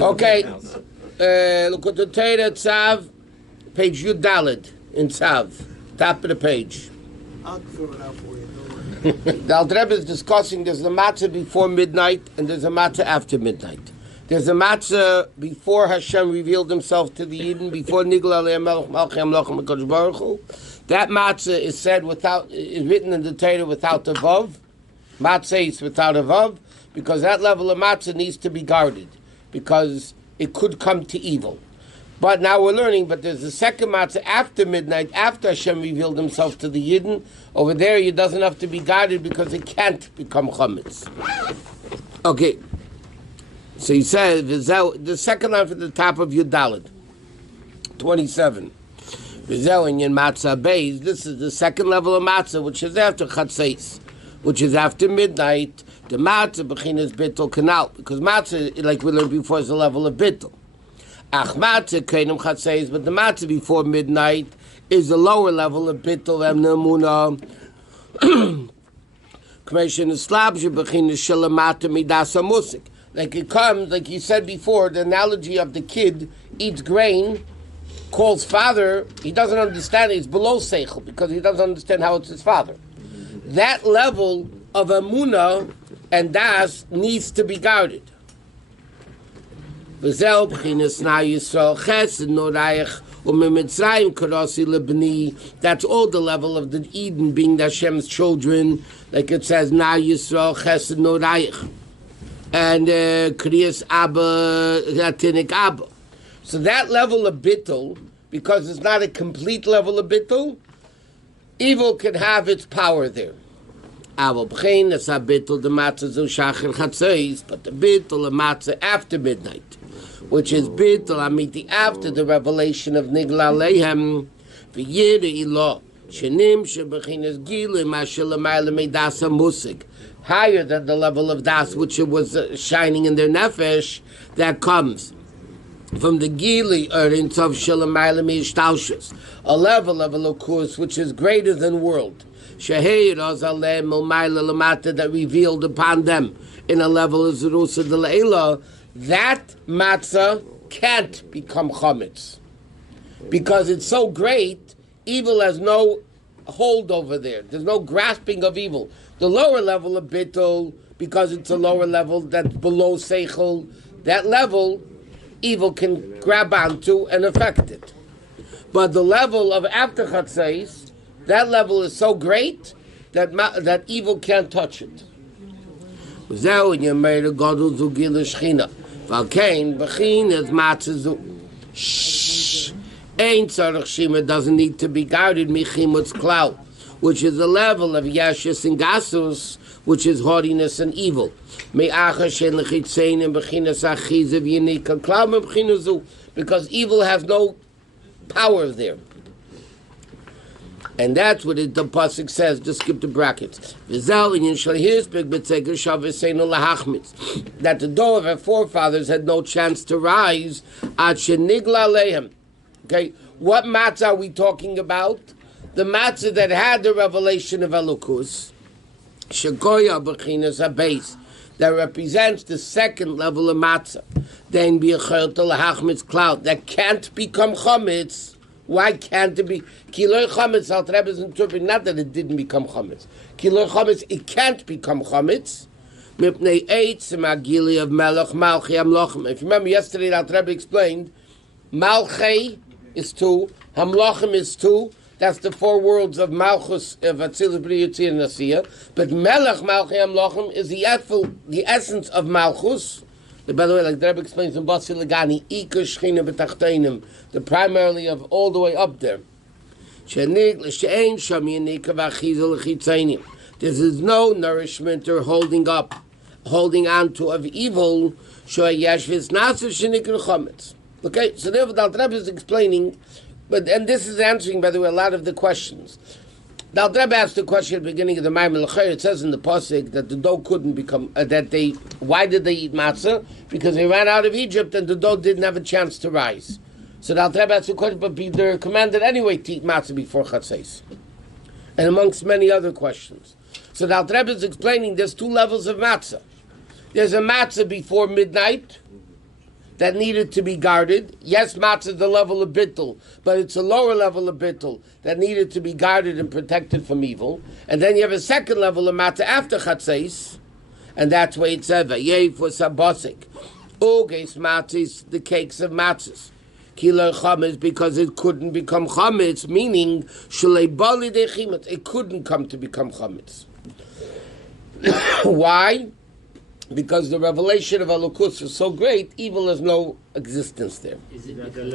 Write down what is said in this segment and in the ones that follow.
Okay, Likkutei Torah, Tzav, page Yud Daled in Tzav, top of the page. I'll fill it out for you. The Rebbe is discussing there's a matzah before midnight and there's a matzah after midnight. There's a matzah before Hashem revealed himself to the Yidden, before Nigla Aleim Melech Malchei Amlachim HaKadosh Baruch Hu. That matzah is said is written in the Torah without a vav. Matzah is without a vav, because that level of matzah needs to be guarded, because it could come to evil. But now we're learning, but there's a second matzah after midnight, after Hashem revealed himself to the Yidden. Over there, it doesn't have to be guarded because it can't become chametz. Okay. So he said, the second line from the top of Yud Daled, 27. Vizel in matzah beis. This is the second level of matzah, which is after chatzeis, which is after midnight. The matzah bechinas bittul kanal, because matzah, like we learned before, is the level of bittul. Ach matzah keinim chatzeis, but the matzah before midnight is the lower level of bittul emnamuna. Commission is slabja bechinas shalamata midasa musik. Like it comes, like you said before, the analogy of the kid eats grain, calls father, he doesn't understand it, it's below seichel, because he doesn't understand how it's his father. That level of emunah and das needs to be guarded. That's all the level of the Eden being the Hashem's children, like it says, Na Yisrael Chesed Noraich. And Kriyas Abba, Latinik Abba. So that level of bittul, because it's not a complete level of bittul, evil can have its power there. But the bittul of matzah after midnight, which is bittul amiti after the revelation of Nigla Alehem, v'yirei ilah, shenim shebechinas gilim ashelamayla meidasa musig, higher than the level of das which it was shining in their nefesh, that comes from the gili erin tov shelamayla meishtalshus, a level of elokus which is greater than world. Sheheir azalem umayla lamata, that revealed upon them in a level of zerusa de leila. That matzah can't become chametz because it's so great. Evil has no hold over there. There's no grasping of evil. The lower level of bittul, because it's a lower level that's below seichel, that level evil can grab onto and affect it. But the level of after chatzais, that level is so great that that evil can't touch it. Ein tzarech shima, doesn't need to be guarded michimutz klau, which is the level of yashus and gasus, which is haughtiness and evil. Because evil has no power there. And that's what the pasuk says. Just skip the brackets. That the door of our forefathers had no chance to rise. Okay, what matzah are we talking about? The matzah that had the revelation of Elokus, Shegoya b'chinas habais, that represents the second level of matzah. Then b'yachel lahachmitz cloud, that can't become chametz. Why can't it be? Kiloi chametz, Al Rebbe is interpreting not that it didn't become chametz. Kiloi chametz, it can't become chametz. Mipnei eitz magili of melech malchei amlochem. If you remember yesterday, Al Rebbe explained, malchei is 2, hamlochem is 2. That's the 4 worlds of malchus, of atzilus, b'ri, yitzir, and asiya. But melech malchei amlochem is the essence of malchus. By the way, like the Rebbe explains in Basi Lagani, Ika Shechina B'Tachteinim, the primarily of all the way up there. There is no nourishment or holding on to of evil. Okay, so therefore the Rebbe is explaining, and this is answering, by the way, a lot of the questions. The Rebbe asked the question at the beginning of the Maamarim. It says in the pasuk that the dough couldn't become, why did they eat matzah? Because they ran out of Egypt and the dough didn't have a chance to rise. So the Rebbe asked the question, but they're commanded anyway to eat matzah before chatzais. And amongst many other questions. So the Rebbe is explaining there's 2 levels of matzah. There's a matzah before midnight, that needed to be guarded. Yes, matzah is the level of bittul, but it's a lower level of bittul that needed to be guarded and protected from evil. And then you have a second level of matzah after chatzais, and that's why it says vayei for sabosik. Uges matzahs, the cakes of matzahs. Kilo chametz, because it couldn't become chametz, meaning shalei bali de chimetz, it couldn't come to become chametz. Why? Because the revelation of Elokus is so great, evil has no existence there. Is it because,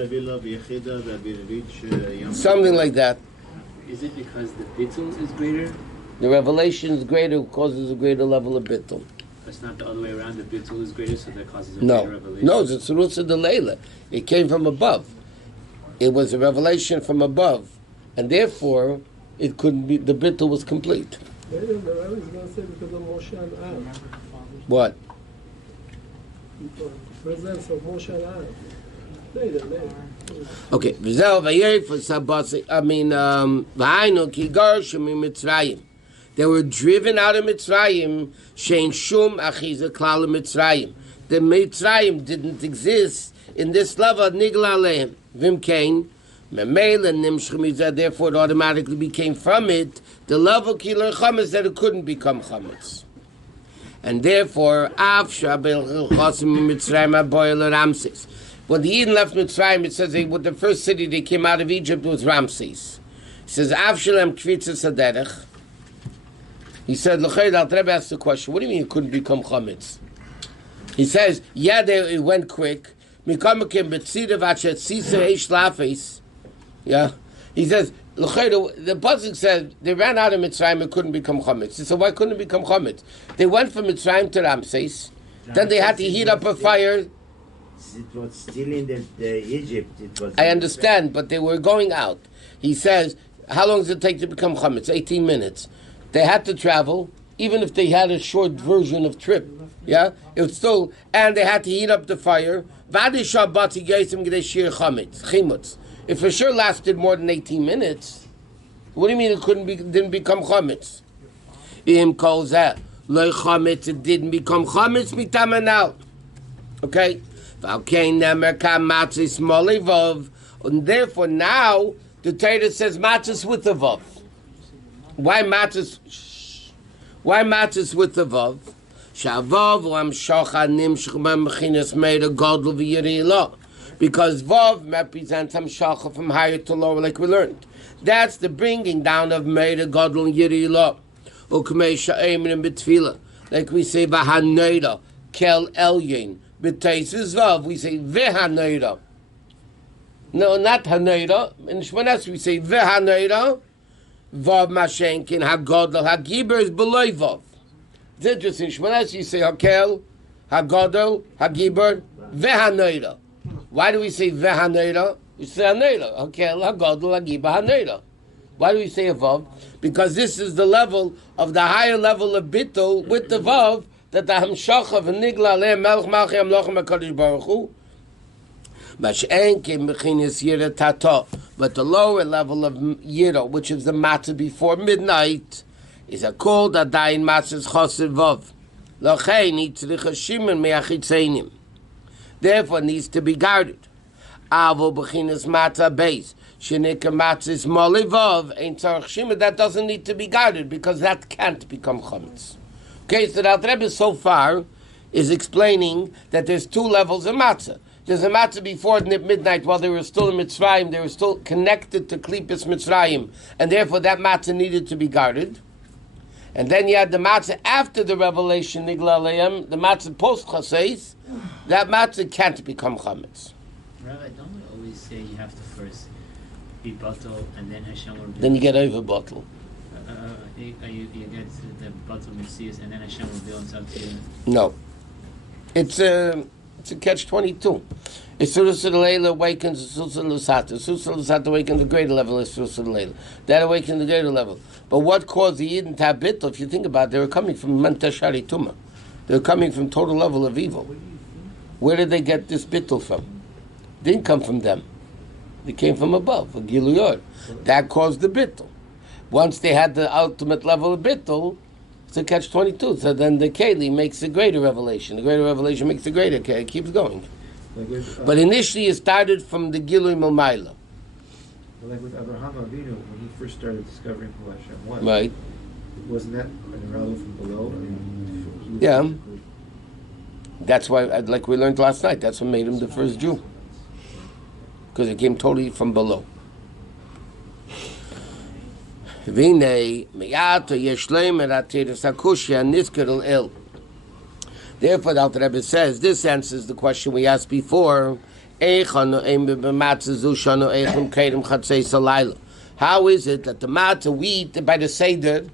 something like that? Is it because the bittul is greater? The revelation is greater, causes a greater level of bittul. It's not the other way around. The bittul is greater, so that causes a No, greater revelation. no, it's the tzurutz of the leila. It came from above. It was a revelation from above, and therefore it couldn't be. The bittul was complete. The Rabbi is going to say because of Moshe and Aaron. What? Presence of Moshe and Aaron. Later. Okay. V'zel v'yei for sabasi. I mean, v'hainu ki garshu mitzrayim. They were driven out of Mitzrayim. Shein shum achiza klal Mitzrayim. The Mitzrayim didn't exist in this level. Nigla aleim v'imkein memela nimshchu mizah. Therefore, it automatically became from it the level kiler chametz that it couldn't become chametz. And therefore, Av Shabel Chosim Mitzrayim Aboil Ramses. When the Eden left Mitzrayim, it says the first city they came out of Egypt was Ramses. It says Av Shalem Kvitzas Haderech. He said, L'chayr Al Rebbe asked the question, what do you mean it couldn't become chametz? He says, yeah, it went quick. Mikamakim Betzida Vachet Sisa Eish Lafes. Yeah. He says, the pasuk says they ran out of Mitzrayim, it couldn't become chametz. So why couldn't it become chametz? They went from Mitzrayim to Ramses. Then they had to heat up a fire. It was still in the Egypt. It was. I understand, but they were going out. He says, how long does it take to become chametz? 18 minutes. They had to travel, even if they had a short version of trip. Yeah, it was still, and they had to heat up the fire. It for sure lasted more than 18 minutes. What do you mean it didn't become chametz? Im kol zeh lo chametz, it didn't become chametz mitamanal. Okay, v'alkein nemer kam matzis moli vav, and therefore now the Torah says matzis with the vav. Why matzis? Why matzis with the vav? Shavav u'amshocha nimshch b'mechinas meida godel v'yirei. Because Vav represents Hamshacha from higher to lower, like we learned. That's the bringing down of Meida, Godel, and Yiri Lo. Ukmei Sha'emin and B'tfila. Like we say, V'haneida, Kel Elyin. B'teises Vav, we say, V'haneida. No, not Haneida. In Shmones, we say, V'haneida. Vav Mashenkin, HaGodel, HaGiber is below Vav. It's interesting. In Shmones, you say, HaKel, HaGodel, HaGiber, V'haneida. Why do we say ve'haneira? We say haneira. Okay, hagadol hagiba haneira. Why do we say a vav? Because this is the level of the higher level of bittul with the vav that the hamshacha v'nigla aleim melech malchei amlochem hakadosh baruch hu. Mash'en ke'mechinas yira tato. But the lower level of yira, which is the matzah before midnight, is a called adayin matzah's chosid vav. Lochein yitzrich hashimen me'achitzeinim. Therefore, needs to be guarded. Avo b'chinas matzah base. Shenika matzahs molivov ain't tzarich shima. That doesn't need to be guarded because that can't become chametz. Okay, so the Rebbe so far is explaining that there's two levels of matzah. There's a matzah before midnight while they were still in Mitzrayim. They were still connected to Klipis Mitzrayim, and therefore that matzah needed to be guarded. And then you had the matzah after the revelation, Nigla Aleim, the matzah post Chaseis. That matzah can't become chametz. Rabbi, don't we always say you have to first be bottle and then Hashem will... Then you get over bottle. You get the bottle Messias and then Hashem will reveal himself to you? No. It's a catch-22. If Surah Leila awakens Surah Lusata. Surah Lusata awakens the greater level of Surah Leila. That awakens the greater level. But what caused the Yidden to have bittul, if you think about it, they were coming from Mentashari Tumah. They were coming from total level of evil. Where did they get this bittul from? It didn't come from them. It came from above, a Giluyot. That caused the bittul. Once they had the ultimate level of bittul, it's a catch-22. So then the Keli makes a greater revelation. The greater revelation makes a greater Keli. It keeps going. Like with, But initially it started from the Gilui Milmaila. like with Abraham Avinu, when he first started discovering who Hashem was, Right. wasn't that an irrelevant from below? I mean, he was Yeah. basically- That's why, like we learned last night, that's what made him the first Jew. Because it came totally from below. V'nei mi'ata yeshleim eratiris hakushya nizkar el. Therefore, the Alter Rebbe says, this answers the question we asked before. How is it that the matzah we eat by the Seder,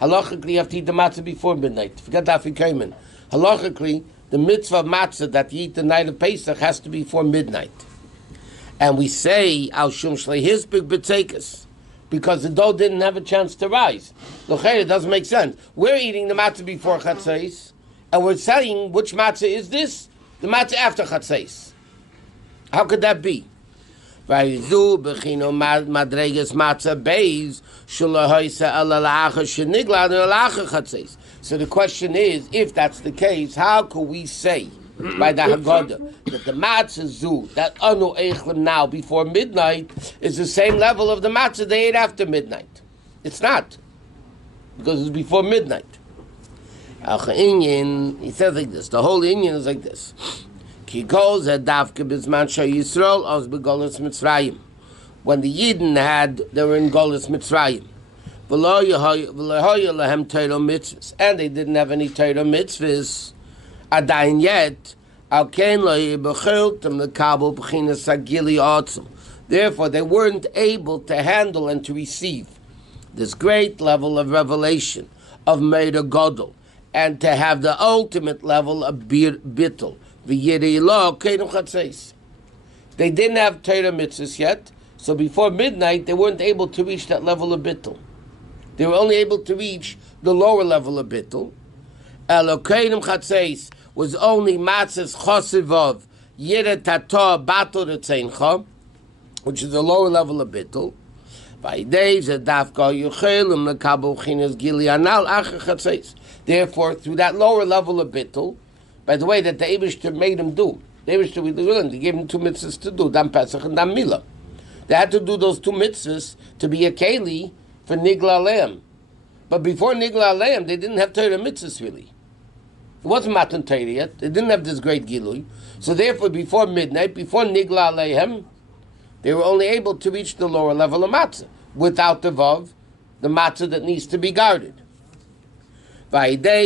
halachically you have to eat the matzah before midnight? Forget that Afikamen. Halachically, the mitzvah of matzah that you eat the night of Pesach has to be before midnight. And we say, Al Shum Shlehis Big B'Tzekas, because the dough didn't have a chance to rise. L'chei, it doesn't make sense. We're eating the matzah before Chatzais, and we're saying, which matzah is this? The matzah after Chatzais. How could that be? So the question is, if that's the case, how could we say by the Haggadah that the matzah zu that anu eichlim now before midnight is the same level of the matzah they ate after midnight? It's not, because it's before midnight. He says like this. The whole Inyan is like this. When the Yidden they were in Golus Mitzrayim. And they didn't have any Torah mitzvahs. Adayin yet. Therefore, they weren't able to handle and to receive this great level of revelation of Meir Godel, and to have the ultimate level of bittul. They didn't have Torah mitzvahs yet, so before midnight they weren't able to reach that level of bittul. They were only able to reach the lower level of bittul. Elokeinu chatzos was only matzahs chosivov yira tato bato retzeincha, which is the lower level of bittul. Therefore, through that lower level of bittul, by the way that the Eibishter made him do, the Eibishter we learned, he gave him 2 mitzvahs to do, Dam Pesach and Dam Milah. They had to do those 2 mitzvahs to be a keli for Nigla Aleim. But before Nigla Aleim, they didn't have Torah mitzvahs really. It wasn't Matan Torah yet. They didn't have this great Gilui. So therefore, before midnight, before Nigla Aleim, they were only able to reach the lower level of matzah without the vav, the matzah that needs to be guarded. But after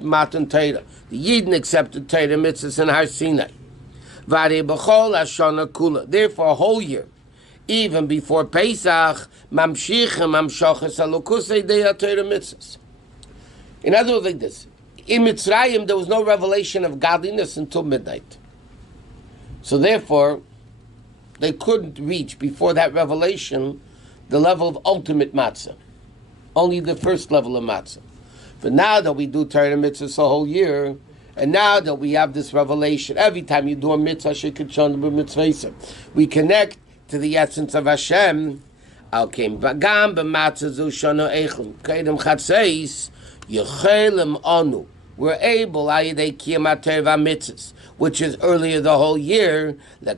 Matan Torah, the Yidden accepted Torah mitzvahs in Har Sinai. Therefore, a whole year, even before Pesach, in other words, like this, in Mitzrayim there was no revelation of godliness until midnight. So therefore, they couldn't reach before that revelation the level of ultimate matzah, only the first level of matzah. But now that we do Torah mitzvahs a whole year, and now that we have this revelation, every time you do a mitzvah, we connect to the essence of Hashem. We're able, which is earlier the whole year, to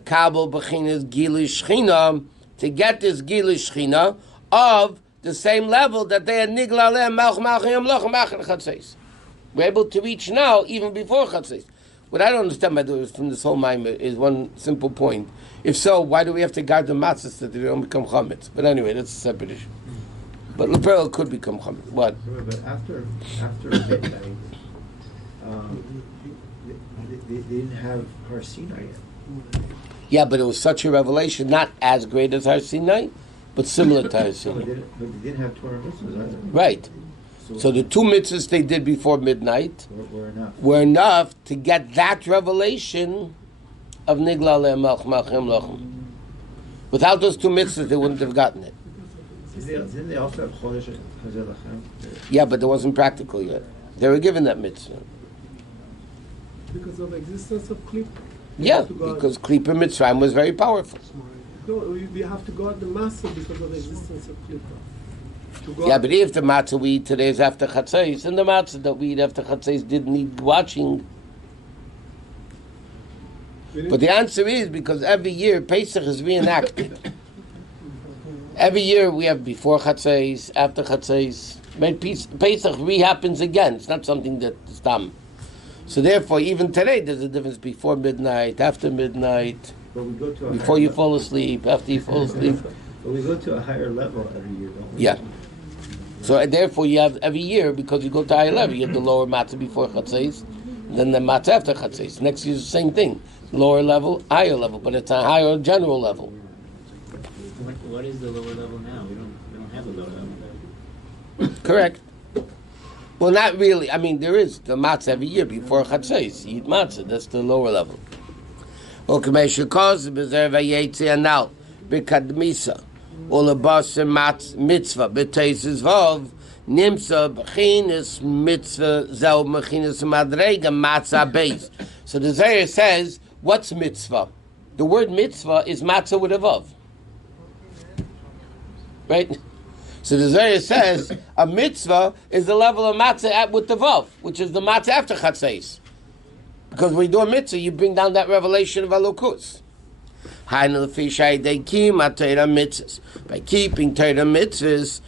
get this Gili Shechina of the same level that they had Nigla Aleim, Malch Malchim Loch Machar Chatzos. We're able to reach now, even before Chatzos. What I don't understand from this whole Maamar is one simple point. If so, why do we have to guard the matzahs so that they don't become chametz? But anyway, that's a separate issue. But Lepel could become chametz. What? But after midnight, they didn't have Har Sinai yet. Yeah, but it was such a revelation, not as great as Har Sinai, but similar to Har Sinai. But they didn't have Torah mitzvahs either. Right. So the 2 mitzvahs they did before midnight were enough to get that revelation of Nigla Aleim Malch Malchim Lochem. Without those 2 mitzvahs, they wouldn't have gotten it. Didn't they also have Chodesh Hazeh Lachem? Yeah, but it wasn't practical yet. They were given that mitzvah. Because of the existence of Klip. Yeah, because Klippa Mitzrayim was very powerful. No, we have to guard the Matzah because of the existence of Klippa. Yeah, but if the matzah we eat today is after chatzos, and the matzah that we eat after chatzos didn't need watching. But the answer is because every year Pesach is reenacted. Every year we have before chatzos, after chatzos. Pesach re-happens again. It's not something that is done. So therefore, even today, there's a difference before midnight, after midnight, But we go to before you fall asleep, after you fall asleep. But we go to a higher level every year, don't we? Yeah. So therefore, you have every year, because you go to higher level, you have the lower matzah before chatzos, then the matzah after chatzos. Next year is the same thing. Lower level, higher level, but it's a higher general level. What is the lower level now? We don't have a lower level. Correct. Well, not really. I mean, there is the matzah every year before chatzos. You eat matzah. That's the lower level. Okay, Meshukos b'zerva yetzi anal b'kadmisa ulabas mitzvah b'teises vav nimsa b'chinas mitzvah zel b'chinas madrega matzah beis. So the Zohar says, what's mitzvah? The word mitzvah is matzah with a vav. Right? So the Zohar says a mitzvah is the level of matzah with the vav, which is the matzah after chatzos. Because when you do a mitzvah, you bring down that revelation of Elokus. By keeping Torah mitzvahs,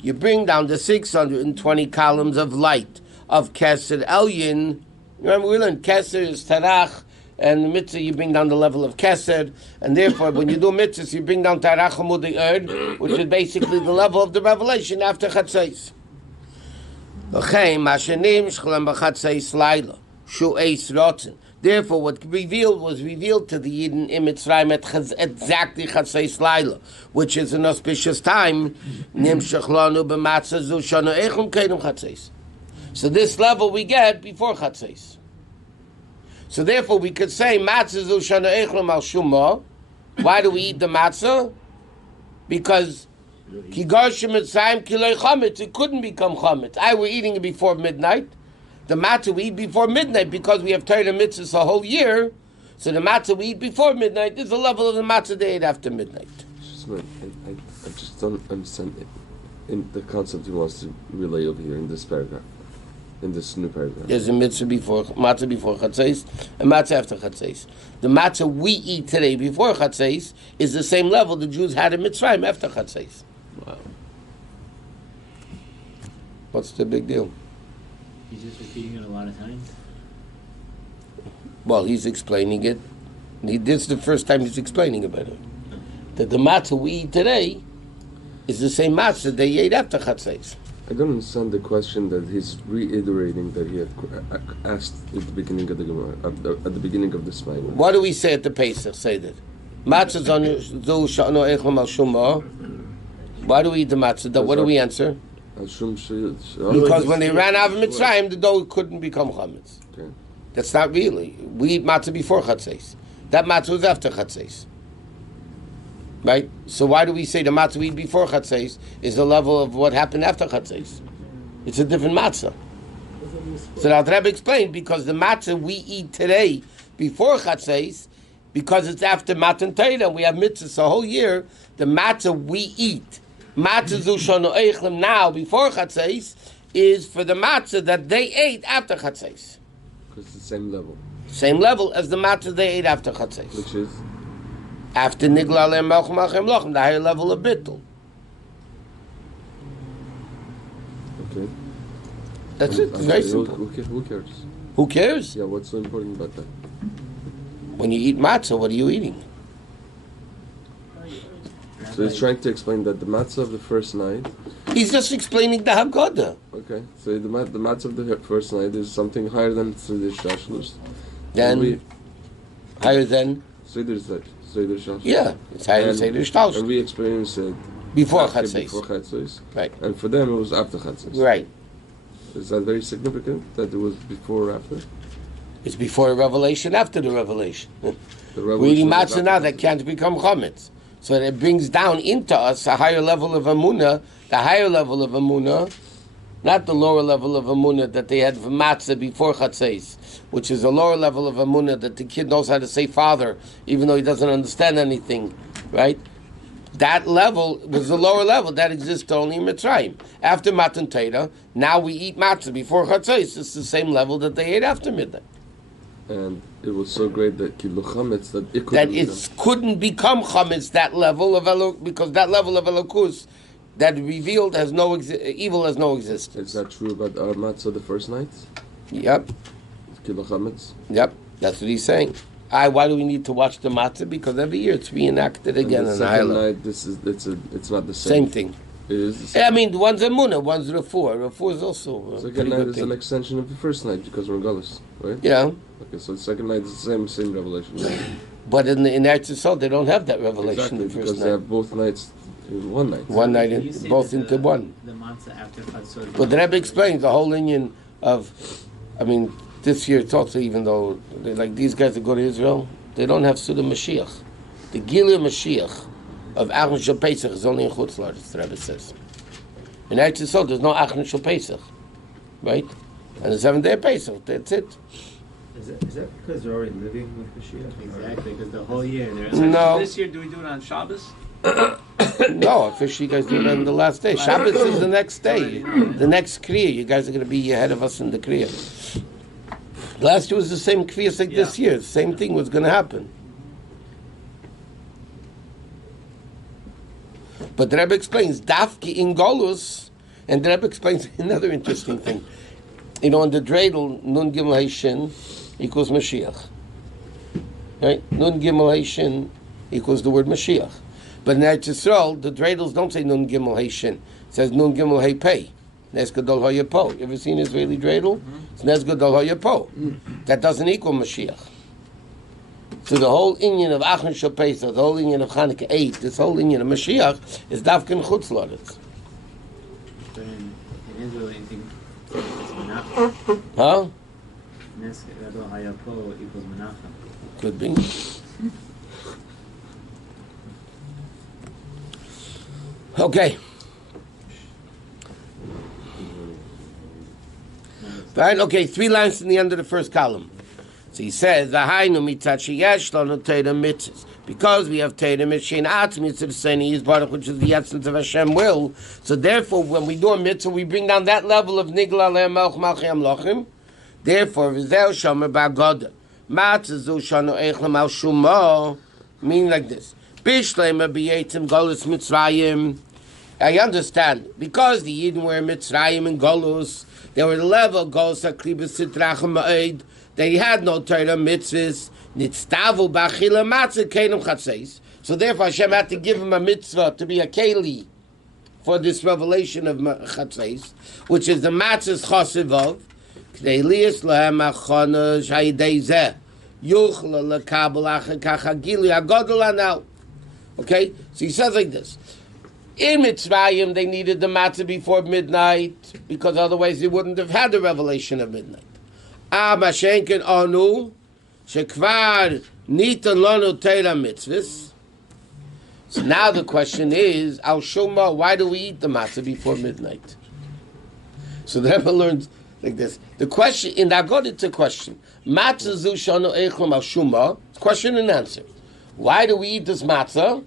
you bring down the 620 columns of light of Kesed Elyon. Remember, we learned Kesed is Tarach, and the mitzvah you bring down the level of Kesed, and therefore when you do mitzvahs, you bring down Tarach Amudei Erd, which is basically the level of the revelation after Chatzos. Therefore, what revealed was revealed to the Yidden in Mitzrayim at exactly Chatzos Laila, which is an auspicious time. So this level we get before Chatzos. So therefore, we could say Matzah zu shana echlom al shumah. Why do we eat the matzah? Because it couldn't become chametz. We're eating it before midnight. The matzah we eat before midnight because we have Torah mitzvahs a whole year. So the matzah we eat before midnight is the level of the matzah they ate after midnight. I just don't understand it. In the concept he wants to relay over here in this paragraph, in this new paragraph. There's a matzah before chatzos and matzah after chatzos. The matzah we eat today before chatzos is the same level the Jews had in Mitzrayim after chatzos. Wow. What's the big deal? He's just repeating it a lot of times. Well, he's explaining it. This is the first time he's explaining about it. That the matzah we eat today is the same matzah they ate after chatzos. I don't understand the question that he's reiterating that he had asked at the beginning of the Gemara, at the beginning of this Bible. What do we say at the Pesach? Say that. Matzah zu sha'ano echlom al shumah. Why do we eat the matzah? What do we answer? Because when they ran out of Mitzrayim, the dough couldn't become chametz. Okay. That's not really. We eat matzah before chatzos. That matzah was after chatzos. Right? So why do we say the matzah we eat before chatzos is the level of what happened after chatzos? It's a different matzah. So the Rabbi explained, because the matzah we eat today before chatzos, because it's after Matan Torah, we have mitzvahs a whole year, the matzah we eat, matzah zu shanu eichlem now before chatzos, is for the matzah that they ate after chatzos. Because it's the same level. Same level as the matzah they ate after chatzos. Which is? After Nigla Aleim Malchum Achem Lochem, the higher level of Bittul. Okay. That's it. It's very simple. Who cares? Who cares? Yeah, what's so important about that? When you eat matzah, what are you eating? So he's trying to explain that the matzah of the first night. He's just explaining the Haggadah. Okay, so the matzah of the first night is something higher than Seder Shashlus. Then, higher than? Seder Shashlus. Yeah, it's higher than Seder Shashlus. And we experienced it before Chatzos. Before Chatzos. Right. And for them it was after Chatzos. Right. Is that very significant that it was before or after? It's before a revelation, after the revelation. We're eating matzah now that can't become chametz. So it brings down into us a higher level of Amunah, the higher level of Amunah, not the lower level of Amunah that they had for matzah before Chatzos, which is a lower level of Amunah that the kid knows how to say father, even though he doesn't understand anything, right? That level was the lower level that exists only in Mitzrayim. After Matan Torah, now we eat matzah before Chatzos. It's the same level that they ate after midnight. And it was so great that Kilu Chametz, that it couldn't become Chametz, that level of because that level of Elokus that revealed has no evil has no existence. Is that true about our matzah the first night? Yep. Kilu Chametz? Yep, that's what he's saying. Why do we need to watch the matzah? Because every year it's reenacted again. And the second night, it's not the same. Same thing. It is the same. I mean, one's a munah, one's refuah. Refuah is also second night is an extension of the first night because we're in Galus, right? Yeah. Okay, so the second night is the same revelation. But in Eretz Yisrael, they don't have that revelation Exactly, the first because night. they have both nights in one night. One night, You say both that into one. The matzah after Chatzot. But the Rebbe explains the whole union of, I mean, this year it's also, even though like these guys that go to Israel, they don't have Suda Mashiach. The Gilu Mashiach of Achron Shel Pesach is only in Chutz La'aretz, the Rebbe says. In Eretz Yisrael, there's no Achron Shel Pesach, right? And the 7th day of Pesach, that's it. Is that because they're already living with Mashiach? Exactly, because the whole year they're No. This year, do we do it on Shabbos? No, officially you guys do it on the last day. Shabbos is the next day. The next Kriya. You guys are going to be ahead of us in the Kriya. Last year was the same Kriya like this year. The same thing was going to happen. But the Rebbe explains, Dafki in Golus, and the Rebbe explains another interesting thing. You know, on the dreidel, Nun Gimel Hashin equals Mashiach. Right? Nun Gimel Hashin equals the word Mashiach. But in Eretz Yisrael, the dreidels don't say Nun Gimel Hashin. It says Nun Gimel Hay Pei. Nes Gadol Hayapo. You ever seen an Israeli dreidel? It's Nes Gadol Hayapo. That doesn't equal Mashiach. So the whole inyan of Achron Shel Pesach, the whole inyan of Chanukah 8, this whole inyan of Mashiach is Davkin Chutz La'aretz. But in Israel, anything it's Menachem. Huh? Nes Gadol Hayapo equals Menachem. Could be. Okay. Right, okay, 3 lines in the end of the first column. So he says, because we have Torah mitzvah, which is the essence of Hashem will. So therefore, when we do a mitzvah, we bring down that level of Nigla Le'em Melch Malchei Amlochim. Therefore, V'zeu Shomer Ba'goda. Matzah zu shanu eichlem al shumo. Meaning like this. Bishleima b'yetim Golus Mitzrayim. I understand. Because the Yidden were Mitzrayim and Golus, they were the level of Golus HaKlibus Sitrachem Ma'ed. They had no Torah mitzvahs. Nitztavu b'achila matzah keinem chatzeis. So therefore Hashem had to give him a mitzvah to be a keli for this revelation of chatzeis, which is the matzah's chosivov. K'dei liyas lahem achona shayidei zeh yuchla lekabel achakach hagili hagodol anal. Okay? So he says like this. In Mitzrayim, they needed the matzah before midnight because otherwise they wouldn't have had the revelation of midnight. Mashenken anu shekvar nitan lanu Torah mitzvahs. So now the question is, al shuma, why do we eat the matzah before midnight? So the Rebbe learns like this. The question in Agod, it's a question. Matzah zu shanu echlom al shuma. Question and answer. Why do we eat this matzah?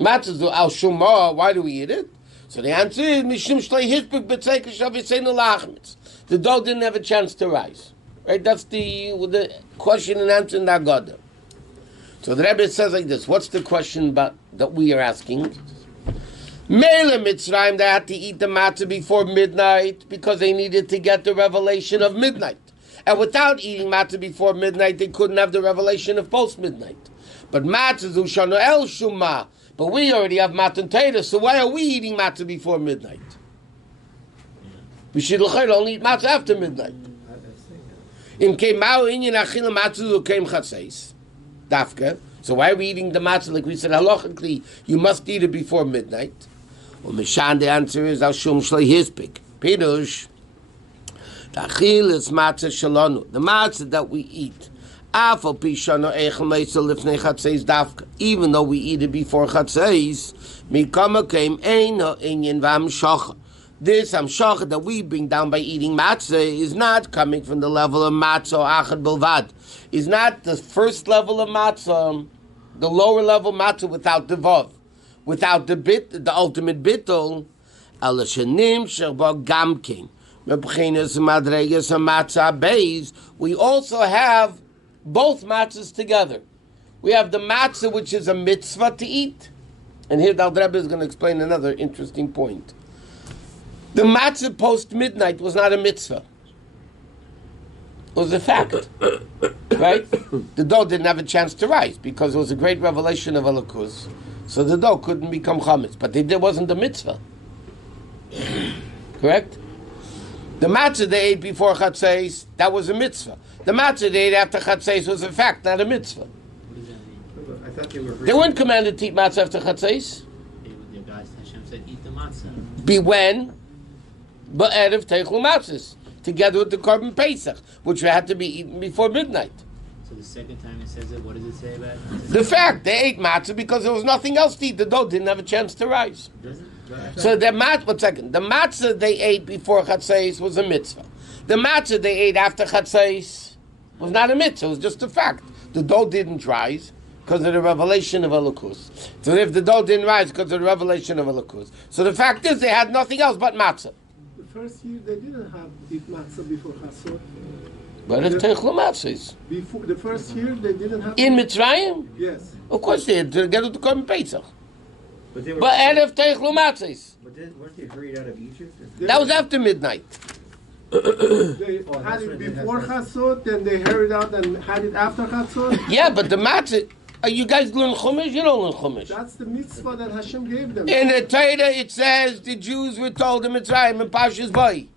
Matzah zu al shuma. Why do we eat it? So the answer is mishum shlei hisbuk b'tzeikas shavitzenu lachmitz. The dough didn't have a chance to rise. Right? That's the question and answer in the Agada. So the Rebbe says like this. What's the question that we are asking? Mele Mitzrayim, they had to eat the matzah before midnight because they needed to get the revelation of midnight. And without eating matzah before midnight, they couldn't have the revelation of post-midnight. But matzah zu shanu el shumah. But we already have Matan Torah, so why are we eating matzah before midnight? We should only eat matzah after midnight. So why are we eating the matzah? Like we said, halachically, you must eat it before midnight. Well, Mishan, the answer is al shum shlei hispik. Pirush, ta'chil is matzah shalonu. The matzah that we eat, even though we eat it before chatzais, mikama came ein ha'inyan v'hamshacha. This hamshacha that we bring down by eating matzah is not coming from the level of matzah or achad bilvad. Is not the first level of matzah, the lower level matzah without the vav. without the ultimate bittul, we also have both matzahs together. We have the matzah, which is a mitzvah to eat. And here the Rebbe is going to explain another interesting point. The matzah post-midnight was not a mitzvah. It was a fact. Right? The dough didn't have a chance to rise because it was a great revelation of Elokus. So the dough couldn't become chametz. But it wasn't a mitzvah. Correct? The matzah they ate before Chatzos, that was a mitzvah. The matzah they ate after Chatzos was a fact, not a mitzvah. What does that mean? I thought they were. They weren't commanded to eat matzah after Chatzos. The guys, Hashem said, eat the matzah. Be when? Ba'erev teichlu matzahs, together with the korban Pesach, which had to be eaten before midnight. So the second time it says it, what does it say about it? The fact, they ate matzah because there was nothing else to eat. The dough didn't have a chance to rise. Does it? So the the matzah they ate before Chatzos was a mitzvah. The matzah they ate after Chatzos was not a mitzvah, it was just a fact. The dough didn't rise because of the revelation of Elokus. So if the dough didn't rise because of the revelation of Elokus. So the fact is they had nothing else but matzah. The first year they didn't have eat matzah before Chatzot. But if teichlu matzahs. Before the first year they didn't have. In Mitzrayim? Yes. Of course they had to get with the korban Pesach. But they were. But Erev teichlu matzahs. But weren't they hurried out of Egypt? That was after midnight. They had it before Chatzot, then they hurried out and had it after Chatzot. Yeah, but the matzah, you guys learn Chumash? You don't learn Chumash. That's the mitzvah that Hashem gave them. In the Torah it says the Jews were told in Mitzrayim in Parshas Vai,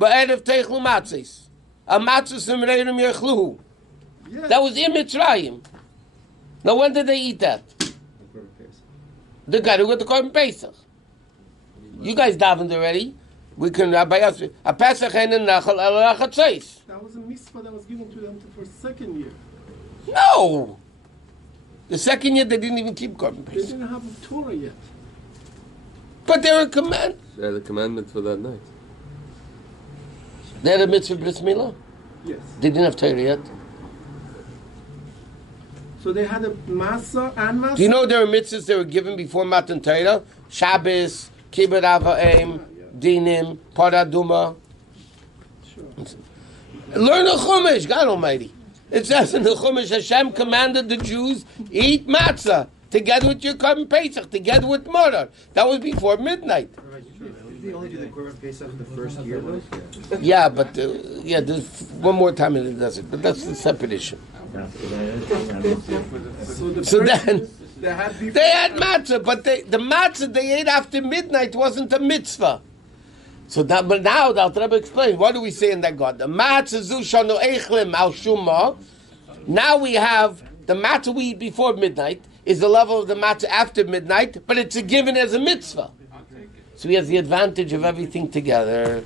Ba'erev teichlu matzahs, a matzah simreirim yechluhu. Yes. That was in Mitzrayim. Now when did they eat that? The guy who got the korban Pesach. You guys davened already. We can by us a Pesach and a Nachal al Chatzos. That was a mitzvah that was given to them for second year. No. The second year they didn't even keep korban They Pesach. didn't have a Torah yet. But they were command. They had a commandment for that night. They had a mitzvah bris milah. Yes. They didn't have Torah yet. So they had a Matzah and Matzah. Do you know there were mitzvahs that were given before Matan Torah? Shabbos, Kibbut Avayim, Dinim, Paraduma. Sure. Learn the Chumash, God Almighty. It says in the Chumash, Hashem commanded the Jews, eat matzah, together with your korban Pesach, together with murder. That was before midnight. Did they only do the korban Pesach the first year? Yeah, but there's one more time and it does it. But that's a separate issue. So then, they had matzah, but the matzah they ate after midnight wasn't a mitzvah. So that, but now the Alter Rebbe explains, what do we say in that God? The matzah zu shanu eichlim al shumma. Now we have the matzah we eat before midnight is the level of the matzah after midnight, but it's a given as a mitzvah. So he has the advantage of everything together.